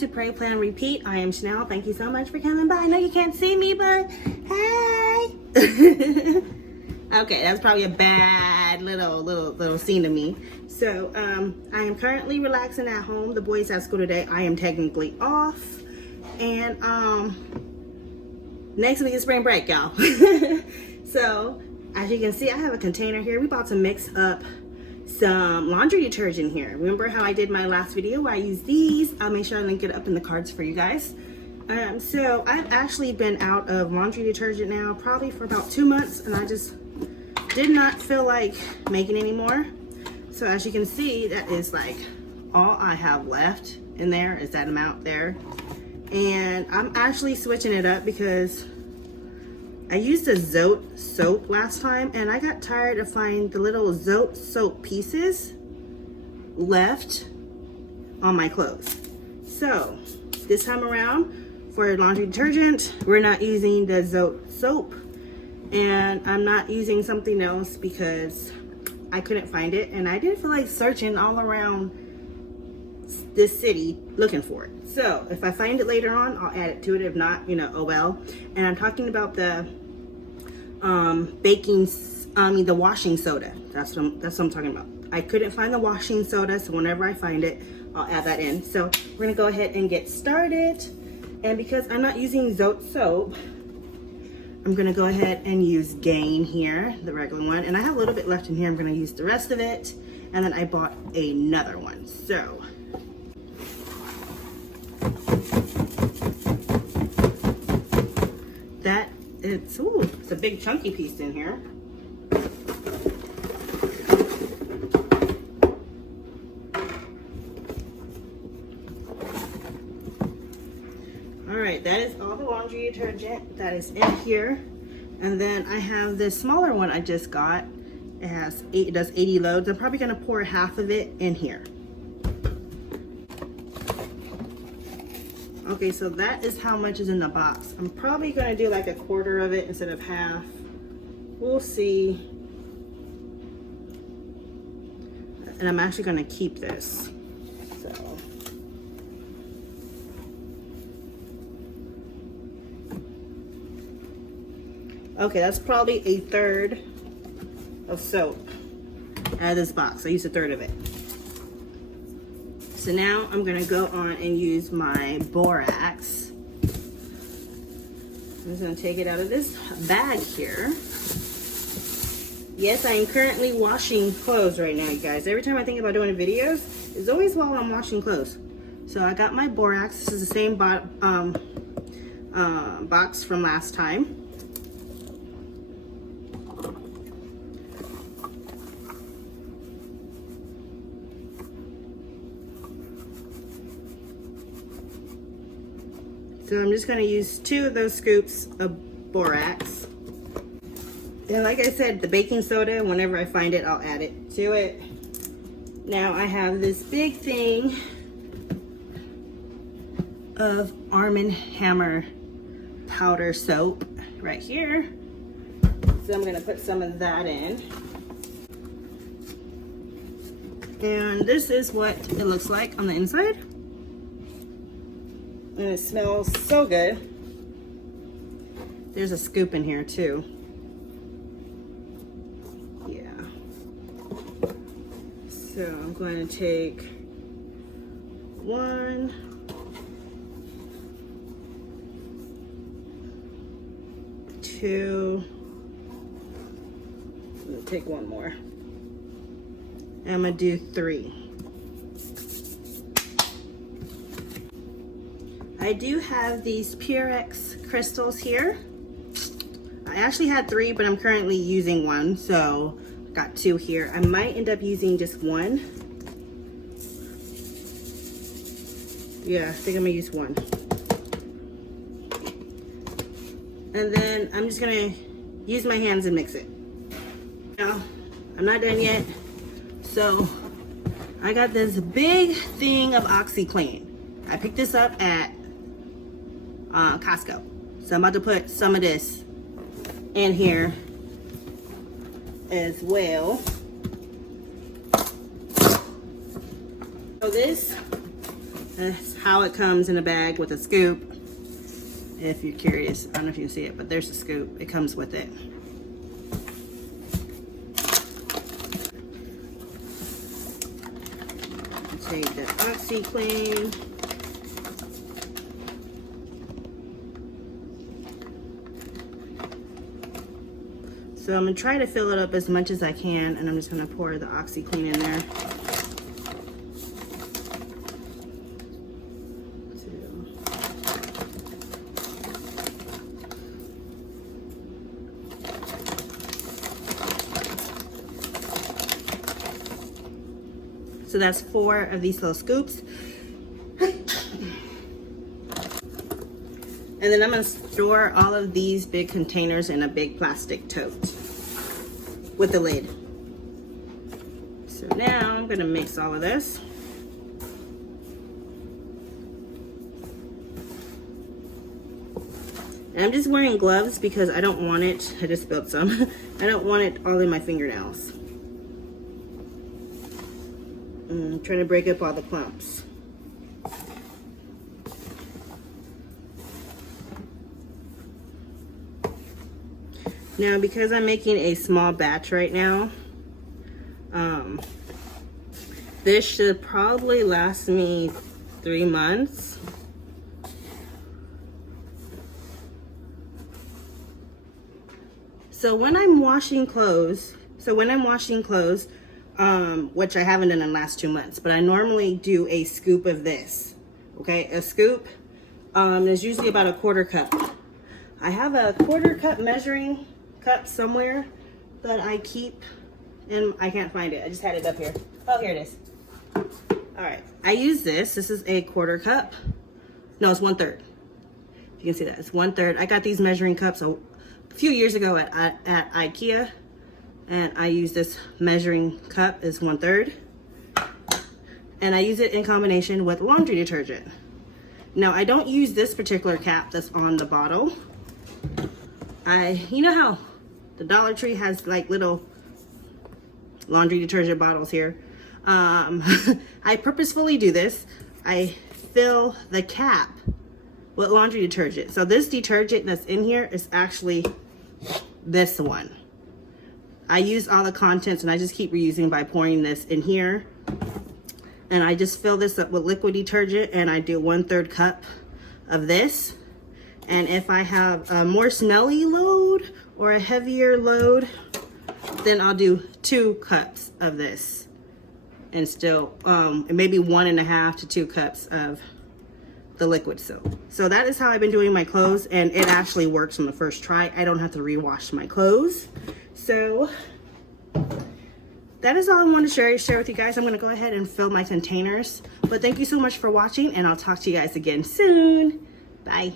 to Pray, Plan, Repeat. I am Chanel. Thank you so much for coming by. I know you can't see me, but hey. Okay, that's probably a bad little scene of me. So I am currently relaxing at home. The boys at school today. I am technically off, and next week is spring break, y'all. So as you can see, I have a container here. We about to mix up some laundry detergent here. Remember how I did my last video where I used these? I'll make sure I link it up in the cards for you guys. So I've actually been out of laundry detergent now probably for about 2 months, and I just did not feel like making any more. So as you can see, that is like all I have left in there is that amount there. And I'm actually switching it up because I used a Zote soap last time, and I got tired of finding the little Zote soap pieces left on my clothes. So this time around for laundry detergent, we're not using the Zote soap, and I'm not using something else because I couldn't find it, and I didn't feel like searching all around this city looking for it. So if I find it later on, I'll add it to it. If not, you know, oh well. And I'm talking about the the washing soda. That's what I'm talking about. I couldn't find the washing soda, so whenever I find it, I'll add that in. So we're gonna go ahead and get started. And because I'm not using Zote soap, I'm gonna go ahead and use Gain here, the regular one. And I have a little bit left in here. I'm gonna use the rest of it. And then I bought another one. So it's a big chunky piece in here. All right, that is all the laundry detergent that is in here. And then I have this smaller one I just got. It does 80 loads. I'm probably gonna pour half of it in here. Okay, so that is how much is in the box. I'm probably gonna do like a quarter of it instead of half. We'll see. And I'm actually gonna keep this. So. Okay, that's probably a third of soap out of this box. I used a third of it. So now I'm gonna go on and use my borax. I'm just gonna take it out of this bag here. Yes, I am currently washing clothes right now, you guys. Every time I think about doing videos, it's always while I'm washing clothes. So I got my borax. This is the same box from last time. So I'm just gonna use 2 of those scoops of borax. And like I said, the baking soda, whenever I find it, I'll add it to it. Now I have this big thing of Arm & Hammer powder soap right here. So I'm gonna put some of that in. And this is what it looks like on the inside. And it smells so good. There's a scoop in here too. Yeah. So I'm going to take 1, 2. I'm going to take 1 more. And I'm going to do 3. I do have these Purex crystals here. I actually had 3, but I'm currently using 1, so I got 2 here. I might end up using just 1. Yeah, I think I'm gonna use 1. And then I'm just gonna use my hands and mix it. Now, I'm not done yet. So I got this big thing of Oxiclean. I picked this up at Costco. So I'm about to put some of this in here as well. So this That's how it comes in a bag with a scoop. If you're curious, I don't know if you can see it, but there's a scoop. It comes with it. Take the Oxiclean. So I'm gonna try to fill it up as much as I can, and I'm just gonna pour the Oxiclean in there. So that's 4 of these little scoops. And then I'm gonna store all of these big containers in a big plastic tote with the lid. So now I'm gonna mix all of this. And I'm just wearing gloves because I don't want it, I just spilled some. I don't want it all in my fingernails. I'm trying to break up all the clumps. Now, because I'm making a small batch right now, this should probably last me 3 months. So when I'm washing clothes, which I haven't done in the last 2 months, but I normally do a scoop of this. Okay, a scoop is usually about a 1/4 cup. I have a 1/4 cup measuring cup somewhere that I keep, and I can't find it. I just had it up here. Oh, here it is. All right, I use this. This is a 1/4 cup. No, it's 1/3. You can see that it's 1/3. I got these measuring cups a few years ago at IKEA, and I use this measuring cup as 1/3, and I use it in combination with laundry detergent. Now, I don't use this particular cap that's on the bottle. You know how the Dollar Tree has like little laundry detergent bottles here? I purposefully do this. I fill the cap with laundry detergent. So this detergent that's in here is actually this one. I use all the contents and I just keep reusing by pouring this in here. And I just fill this up with liquid detergent, and I do 1/3 cup of this. And if I have a more smelly load or a heavier load, then I'll do 2 cups of this. And still, maybe 1.5 to 2 cups of the liquid soap. So that is how I've been doing my clothes, and it actually works on the first try. I don't have to rewash my clothes. So that is all I want to share with you guys. I'm going to go ahead and fill my containers. But thank you so much for watching, and I'll talk to you guys again soon. Bye.